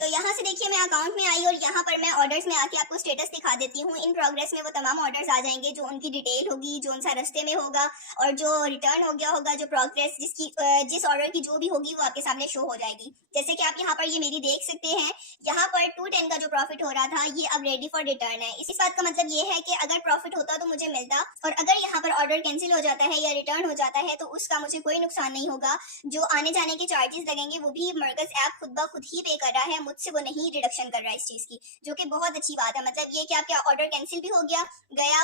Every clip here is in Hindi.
तो यहाँ से देखिए मैं अकाउंट में आई और यहाँ पर मैं ऑर्डर्स में आके आपको स्टेटस दिखा देती हूँ। इन प्रोग्रेस में वो तमाम ऑर्डर्स आ जाएंगे जो उनकी डिटेल होगी, जो उनसा रास्ते में होगा और जो रिटर्न हो गया होगा, जो प्रोग्रेस जिस ऑर्डर की जो भी होगी वो आपके सामने शो हो जाएगी। जैसे कि आप यहाँ पर ये मेरी देख सकते हैं, यहाँ पर 210 का जो प्रॉफिट हो रहा था ये अब रेडी फॉर रिटर्न है। इस बात का मतलब ये है कि अगर प्रॉफिट होता तो मुझे मिलता, और अगर यहाँ पर ऑर्डर कैंसिल हो जाता है या रिटर्न हो जाता है तो उसका मुझे कोई नुकसान नहीं होगा। जो आने जाने के चार्जेस लगेंगे वो भी मरकज ऐप खुद ब खुद ही पे कर रहा है, मुझसे वो नहीं रिडक्शन कर रहा है इस चीज की, जो कि बहुत अच्छी बात है। मतलब ये कि आपका ऑर्डर कैंसिल भी हो गया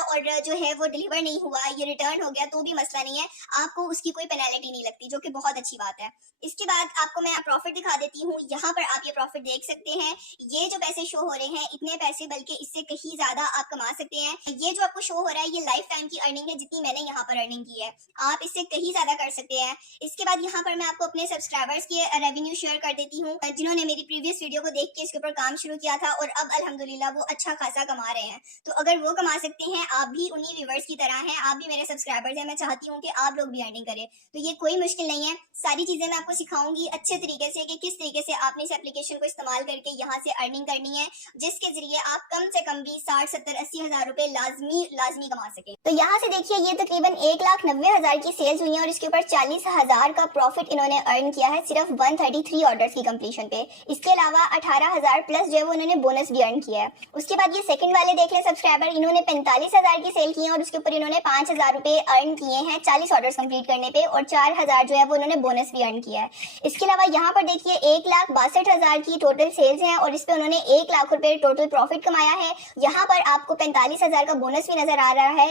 और जो है वो डिलीवर नहीं हुआ, ये रिटर्न हो गया तो भी मसला नहीं है, आपको उसकी कोई पेनल्टी नहीं लगती, जो कि बहुत अच्छी बात है। इसके बाद आपको मैं प्रॉफिट दिखा देती हूँ। यहाँ पर आप ये प्रॉफिट देख सकते हैं, ये जो पैसे शो हो रहे हैं इतने पैसे बल्कि इससे कहीं ज्यादा आप कमा सकते हैं। ये जो आपको शो हो रहा है ये लाइफ टाइम की अर्निंग है, जितनी मैंने यहाँ पर अर्निंग की है आप इससे कहीं ज्यादा कर सकते हैं। इसके बाद यहाँ पर मैं आपको अपने सब्सक्राइबर्स की रेवेन्यू शेयर कर देती हूँ, जिन्होंने मेरी प्रीवियस वीडियो को देख के इसके ऊपर काम शुरू किया था और अब अल्हम्दुलिल्लाह वो अच्छा खासा कमा रहे हैं। तो अगर वो कमा सकते हैं, आप भी उन्हीं व्यूवर्स की तरह हैं, आप भी मेरे सब्सक्राइबर्स हैं, मैं चाहती हूँ कि आप लोग भी अर्निंग करें। तो ये कोई मुश्किल नहीं है, सारी चीजें मैं आपको सिखाऊंगी अच्छे तरीके से कि किस तरीके से आपने इस एप्लीकेशन को इस्तेमाल करके यहाँ से अर्निंग करनी है, जिसके जरिए आप कम से कम भी 60, 70, 80 हज़ार रुपए लाजमी लाजमी कमा सके। तो यहाँ से देखिए ये तकरीबन 1,90,000 की सेल्स हुई है और इसके ऊपर 40,000 का प्रॉफिट इन्होंने अर्न किया है सिर्फ 133 ऑर्डर्स की कंप्लीशन पे। इसके अलावा 18,000 प्लस जो है वो उन्होंने बोनस भी अर्न किया है। उसके बाद ये सेकंड वाले देख ले सब्सक्राइबर, इन्होंने 45,000 की सेल की है और उसके ऊपर इन्होंने 5,000 रुपए अर्न किए हैं 40 ऑर्डर्स कंप्लीट करने पे, और 4,000 जो है वो उन्होंने बोनस भी अर्न किया है। इसके अलावा यहाँ पर देखिए 1,62,000 की टोटल सेल्स हैं और इस पे उन्होंने 1,00,000 रुपए टोटल प्रॉफिट कमाया है। यहाँ पर आपको 45,000 का बोनस भी नजर आ रहा है।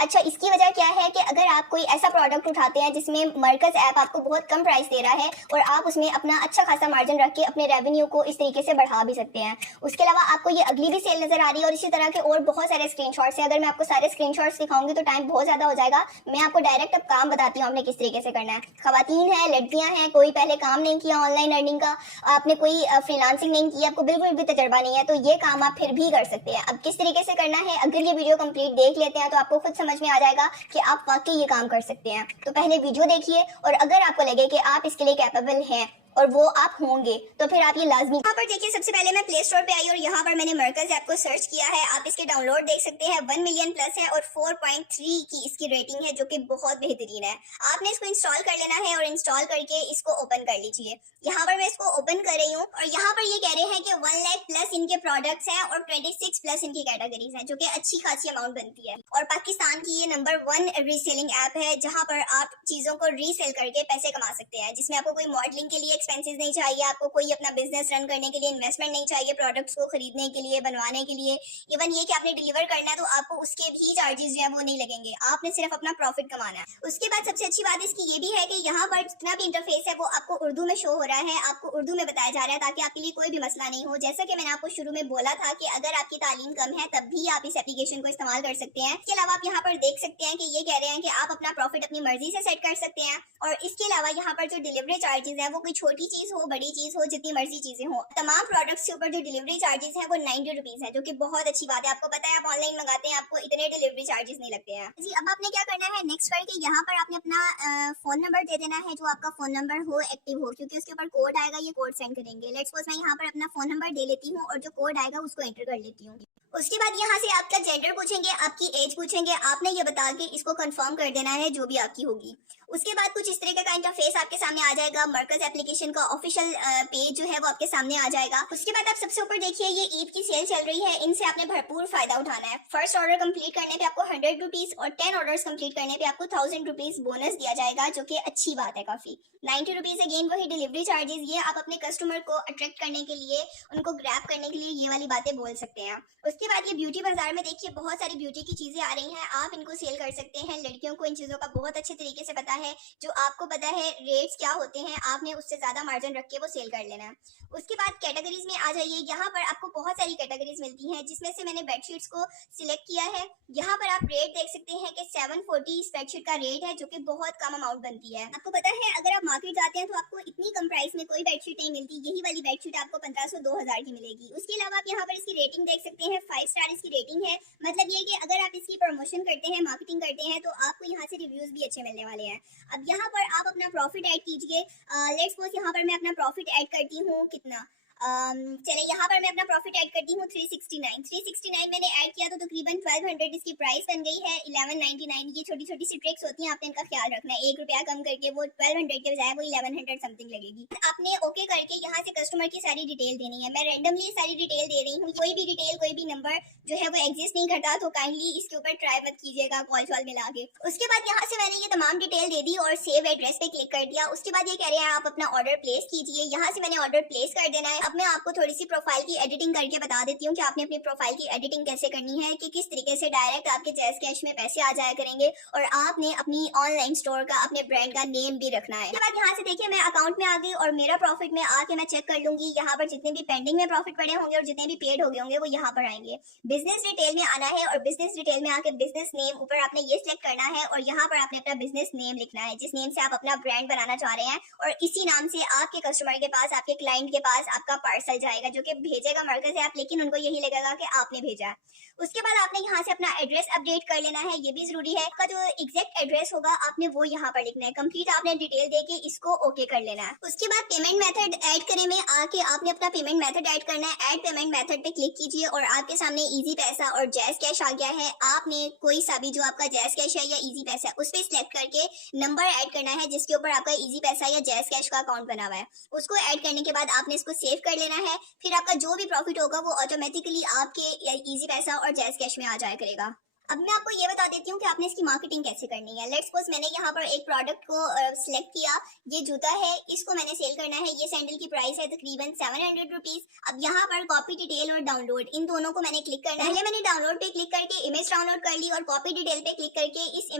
अच्छा, इसकी वजह क्या है कि अगर आप कोई ऐसा प्रोडक्ट उठाते हैं जिसमें मरकज ऐप आपको बहुत कम प्राइस दे रहा है और आप उसमें अपना अच्छा खासा मार्जिन रख के अपने रेवेन्यू को इस तरीके से बढ़ा भी सकते हैं। उसके अलावा आपको ये अगली भी सेल नजर आ रही है और इसी तरह के और बहुत सारे स्क्रीनशॉट्स हैं। अगर मैं आपको सारे स्क्रीनशॉट्स दिखाऊंगी तो टाइम बहुत ज्यादा हो जाएगा। मैं आपको डायरेक्ट अब काम बताती हूँ आपने किस तरीके से करना है। खवातीन है, लड़कियां हैं, कोई पहले काम नहीं किया ऑनलाइन अर्निंग का, आपने कोई फ्रीलांसिंग नहीं की, आपको बिल्कुल भी तजर्बा नहीं है, तो ये काम आप फिर भी कर सकते हैं। अब किस तरीके से करना है, अगर ये वीडियो कंप्लीट देख लेते हैं तो आपको खुद समझ में आ जाएगा कि आप वाकई ये काम कर सकते हैं। तो पहले वीडियो देखिए और अगर आपको लगे कि आप इसके लिए कैपेबल हैं और वो आप होंगे तो फिर आप ये लाजमी। यहाँ पर देखिए सबसे पहले मैं प्ले स्टोर पे आई और यहाँ पर मैंने मरकज ऐप को सर्च किया है। आप इसके डाउनलोड देख सकते हैं, 1 मिलियन प्लस है और 4.3 की इसकी रेटिंग है, जो कि बहुत बेहतरीन है। आपने इसको इंस्टॉल कर लेना है और इंस्टॉल करके इसको ओपन कर लीजिए। यहाँ पर मैं इसको ओपन कर रही हूँ और यहाँ पर ये कह रहे हैं कि 1 लाख प्लस इनके प्रोडक्ट्स हैं और 26 प्लस इनकी कैटेगरीज हैं, जो कि अच्छी खासी अमाउंट बनती है। और पाकिस्तान की ये नंबर 1 रीसेलिंग ऐप है, जहाँ पर आप चीजों को रीसेल करके पैसे कमा सकते हैं, जिसमें आपको कोई मॉडलिंग के लिए एक्सपेंसेस नहीं चाहिए, आपको कोई अपना बिजनेस रन करने के लिए इन्वेस्टमेंट नहीं चाहिए, प्रोडक्ट्स को खरीदने के लिए, बनवाने के लिए। इवन ये कि आपने डिलीवर करना है तो आपको उसके भी चार्जेस जो है वो नहीं लगेंगे, आपने सिर्फ अपना प्रॉफिट कमाना है। उसके बाद सबसे अच्छी बात इसकी ये भी है कि यहाँ पर जितना भी इंटरफेस है वो आपको उर्दू में शो हो रहा है, आपको उर्दू में बताया जा रहा है ताकि आपके लिए कोई भी मसला नहीं हो। जैसा कि मैंने आपको शुरू में बोला था कि अगर आपकी तालीम कम है तब भी आप इस एप्लीकेशन को इस्तेमाल कर सकते हैं। इसके अलावा आप यहाँ पर देख सकते हैं कि ये कह रहे हैं कि आप अपना प्रॉफिट अपनी मर्जी से सेट कर सकते हैं। और इसके अलावा यहाँ पर जो डिलीवरी चार्जेस है वो कोई छोटी चीज हो बड़ी चीज हो, जितनी मर्जी चीजें हो, तमाम प्रोडक्ट्स के ऊपर जो डिलीवरी चार्जेस है वो 90 रुपीज है, जो कि बहुत अच्छी बात है। आपको पता है आप ऑनलाइन मंगाते हैं, आपको इतने डिलीवरी चार्जेस नहीं लगते हैं जी। अब आपने क्या करना है, नेक्स्ट करके यहाँ पर आपने अपना फोन नंबर दे देना है, जो आपका फोन नंबर हो एक्टिव हो, क्योंकि उसके ऊपर कोड आएगा, ये कोड सेंड करेंगे। लेट्स सपोज मैं यहाँ पर अपना फोन नंबर दे लेती हूँ और जो कोड आएगा उसको एंटर कर लेती हूँ। उसके बाद यहाँ से आपका जेंडर पूछेंगे, आपकी एज पूछेंगे, आपने ये बता के इसको कंफर्म कर देना है जो भी आपकी होगी। उसके बाद कुछ इस तरीके का इंटरफेस आपके सामने आ जाएगा, मरकज एप्लीकेशन का ऑफिशियल पेज जो है वो आपके सामने आ जाएगा। उसके बाद आप सबसे ऊपर देखिए ये ईद की सेल चल रही है, इनसे आपने भरपूर फायदा उठाना है। फर्स्ट ऑर्डर कंप्लीट करने पे आपको 100 रुपीज और 10 ऑर्डर्स कंप्लीट करने पे आपको 1000 रुपीज बोनस दिया जाएगा, जो कि अच्छी बात है काफी। 90 रुपीज अगेन वही डिलीवरी चार्जेस, ये आप अपने कस्टमर को अट्रैक्ट करने के लिए, उनको ग्रैब करने के लिए ये वाली बातें बोल सकते हैं। उसके बाद ये ब्यूटी बाजार में देखिए बहुत सारी ब्यूटी की चीजें आ रही हैं, आप इनको सेल कर सकते हैं। लड़कियों को इन चीजों का बहुत अच्छे तरीके से पता है, जो आपको पता है रेट्स क्या होते हैं, आपने उससे ज्यादा मार्जिन रख के वो सेल कर लेना है। उसके बाद कैटेगरीज में आ जाइए, यहाँ पर आपको बहुत सारी कैटेगरीज मिलती हैं, जिसमें से मैंने बेडशीट्स को सिलेक्ट किया है। यहाँ पर आप रेट देख सकते हैं कि 740 इस बेडशीट का रेट है, जो कि बहुत कम अमाउंट बनती है। आपको पता है अगर आप मार्केट जाते हैं तो आपको इतनी कम प्राइस में कोई बेडशीट नहीं मिलती, यही वाली बेडशीट आपको 1500-2000 की मिलेगी। उसके अलावा आप यहाँ पर इसकी रेटिंग देख सकते हैं, 5 स्टार इसकी रेटिंग है। मतलब ये कि अगर आप इसकी प्रमोशन करते हैं, मार्केटिंग करते हैं, तो आपको यहाँ से रिव्यूज भी अच्छे मिलने वाले हैं। अब यहाँ पर आप अपना प्रॉफिट ऐड कीजिए। लेट्स सपोज यहाँ पर मैं अपना प्रॉफिट ऐड करती हूँ कितना, चले यहाँ पर मैं अपना प्रॉफिट ऐड करती हूँ 369 मैंने ऐड किया तो तकरीबन 1200 इसकी प्राइस बन गई है 1199। ये छोटी छोटी सी ट्रिक्स होती हैं, आपने इनका ख्याल रखना है। 1 रुपया कम करके वो 1200 के बजाय वो 1100 समथिंग लगेगी। आपने ओके करके यहाँ से कस्टमर की सारी डिटेल देनी है। मैं रेंडमली सारी डिटेल दे रही हूँ, कोई भी डिटेल कोई भी नंबर जो है वो एग्जिस्ट नहीं करता, तो काइंडली इसके ऊपर ट्राई मत कीजिएगा कॉल शॉल मिला के। उसके बाद यहाँ से मैंने ये तमाम डिटेल दे दी और सेव एड्रेस पे क्लिक कर दिया। उसके बाद ये कह रहे हैं आप अपना ऑर्डर प्लेस कीजिए। यहाँ से मैंने ऑर्डर प्लेस कर देना है। अब मैं आपको थोड़ी सी प्रोफाइल की एडिटिंग करके बता देती हूँ कि आपने अपनी प्रोफाइल की एडिटिंग कैसे करनी है, कि किस तरीके से डायरेक्ट आपके जैज़ कैश में पैसे आ जाया करेंगे और आपने अपनी ऑनलाइन स्टोर का, अपने ब्रांड का नेम भी रखना है। उसके बाद यहाँ से देखिए मैं अकाउंट में आ गई और मेरा प्रॉफिट में आके मैं चेक कर लूंगी। यहाँ पर जितने भी पेंडिंग में प्रॉफिट पड़े होंगे और जितने भी पेड हो गए होंगे वो यहाँ पर आएंगे। बिजनेस डिटेल में आना है और बिजनेस डिटेल में आके बिजनेस नेम ऊपर आपने ये सिलेक्ट करना है और यहाँ पर आपने अपना बिजनेस नेम लिखना है, जिस नेम से आप अपना ब्रांड बनाना चाह रहे हैं, और इसी नाम से आपके कस्टमर के पास, आपके क्लाइंट के पास आपका पार्सल जाएगा, जो कि भेजेगा मरकज है आप, लेकिन उनको यही लगेगा कि आपने भेजा है। उसके बाद आपने यहाँ से अपना एड्रेस अपडेट कर लेना है, ये भी जरूरी है। आपका जो एग्जैक्ट एड्रेस होगा आपने वो यहाँ पर लिखना है। कंप्लीट आपने डिटेल देके इसको ओके कर लेना है। उसके बाद पेमेंट मेथड ऐड करने में आके आपने अपना पेमेंट मेथड ऐड करना है। ऐड पेमेंट मेथड पे क्लिक कीजिए और आपके सामने इजी पैसा और जैज़ कैश आ गया है। आपने कोई सा भी जो आपका जैज़ कैश है या इजी पैसा है उस पर सिलेक्ट करके नंबर ऐड करना है जिसके ऊपर आपका इजी पैसा या जैज़ कैश का अकाउंट बना हुआ है। उसको ऐड करने के बाद आपने इसको सेव कर लेना है। फिर आपका जो भी प्रॉफिट होगा वो ऑटोमेटिकली आपके इजी पैसा और जैज़ कैश में आ जाया करेगा। अब मैं आपको ये बता देती हूँ कि आपने इसकी मार्केटिंग कैसे करनी है। लेट्स सपोज मैंने यहाँ पर एक प्रोडक्ट को सिलेक्ट किया, ये जूता है, इसको मैंने सेल करना है। ये सैंडल की प्राइस है तकरीबन 700 रुपीज। अब यहाँ पर कॉपी डिटेल और डाउनलोड, इन दोनों को मैंने क्लिक करना है। पहले मैंने डाउनलोड पे क्लिक करके इमेज डाउनलोड कर ली और कॉपी डिटेल पे क्लिक करके इस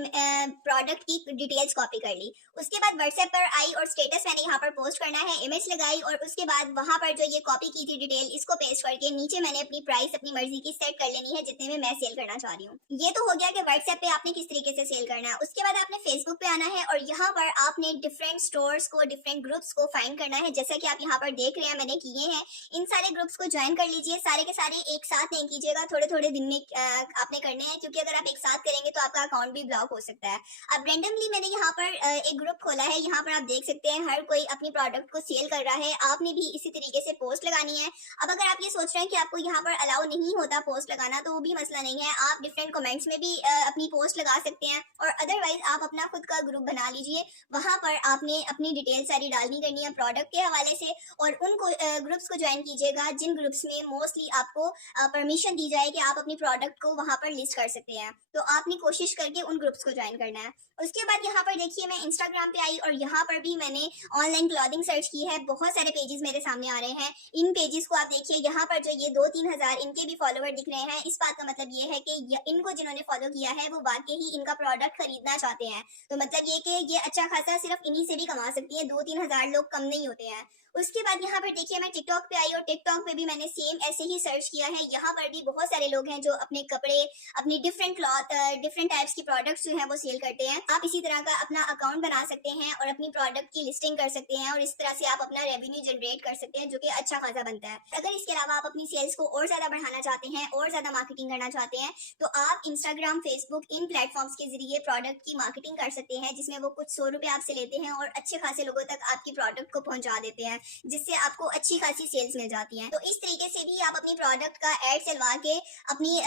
प्रोडक्ट की डिटेल्स कॉपी कर ली। उसके बाद व्हाट्सएप पर आई और स्टेटस मैंने यहाँ पर पोस्ट करना है, इमेज लगाई और उसके बाद वहां पर जो ये कॉपी की थी डिटेल इसको पेस्ट करके नीचे मैंने अपनी प्राइस अपनी मर्जी की सेट कर लेनी है जितने में मैं सेल करना चाह रही हूँ। ये तो हो गया कि व्हाट्सएप पे आपने किस तरीके से सेल करना है। उसके बाद आपने फेसबुक पे आना है और यहाँ पर आपने डिफरेंट स्टोर्स को, डिफरेंट ग्रुप्स को फाइंड करना है। जैसा कि आप यहाँ पर देख रहे हैं मैंने किए हैं। इन सारे ग्रुप्स को ज्वाइन कर लीजिए। सारे के सारे एक साथ नहीं कीजिएगा, थोड़े थोड़े दिन में आपने करने हैं, क्योंकि अगर आप एक साथ करेंगे तो आपका अकाउंट भी ब्लॉक हो सकता है। अब रेंडमली मैंने यहाँ पर एक ग्रुप खोला है। यहाँ पर आप देख सकते हैं हर कोई अपनी प्रोडक्ट को सेल कर रहा है। आपने भी इसी तरीके से पोस्ट लगानी है। अब अगर आप ये सोच रहे हैं कि आपको यहाँ पर अलाउ नहीं होता पोस्ट लगाना, तो वो भी मसला नहीं है। आप डिफरेंट कमेंट्स में भी अपनी पोस्ट लगा सकते हैं और अदरवाइज आप अपना खुद का ग्रुप बना लीजिए। वहां पर आपने अपनी डिटेल सारी डालनी करनी है प्रोडक्ट के हवाले से और उन ग्रुप्स को ज्वाइन कीजिएगा जिन ग्रुप्स में मोस्टली आपको परमिशन दी जाए कि आप अपनी प्रोडक्ट को वहां पर लिस्ट कर सकते हैं। तो आपने कोशिश करके उन ग्रुप्स को ज्वाइन करना है। उसके बाद यहाँ पर देखिए मैं इंस्टाग्राम पे आई और यहाँ पर भी मैंने ऑनलाइन क्लॉथिंग सर्च की है। बहुत सारे पेजेस मेरे सामने आ रहे हैं। इन पेजेस को आप देखिए, यहाँ पर जो ये 2-3 हजार इनके भी फॉलोवर दिख रहे हैं। इस बात का मतलब ये है कि इनको जिन्होंने फॉलो किया है वो वाकई ही इनका प्रोडक्ट खरीदना चाहते हैं। तो मतलब ये कि ये अच्छा खासा सिर्फ इन्हीं से भी कमा सकती है। 2-3 हजार लोग कम नहीं होते हैं। उसके बाद यहाँ पर देखिए मैं टिकटॉक पे आई और टिकटॉक पे भी मैंने सेम ऐसे ही सर्च किया है। यहाँ पर भी बहुत सारे लोग हैं जो अपने कपड़े, अपनी डिफरेंट क्लॉथ, डिफरेंट टाइप्स की प्रोडक्ट्स जो है वो सेल करते हैं। आप इसी तरह का अपना अकाउंट बना सकते हैं और अपनी प्रोडक्ट की लिस्टिंग कर सकते हैं और इस तरह से आप अपना रेवेन्यू जनरेट कर सकते हैं, जो कि अच्छा खासा बनता है। अगर इसके अलावा आप अपनी सेल्स को और ज्यादा बढ़ाना चाहते हैं और ज्यादा मार्केटिंग करना चाहते हैं तो आप इंस्टाग्राम, फेसबुक, इन प्लेटफॉर्म्स के जरिए प्रोडक्ट की मार्केटिंग कर सकते हैं, जिसमें वो कुछ 100 रुपए आपसे लेते हैं और अच्छे खासे लोगों तक आपकी प्रोडक्ट को पहुंचा देते हैं, जिससे आपको अच्छी खासी सेल्स मिल जाती हैं। तो इस तरीके से भी आप अपनी प्रोडक्ट का एड चलवा के अपनी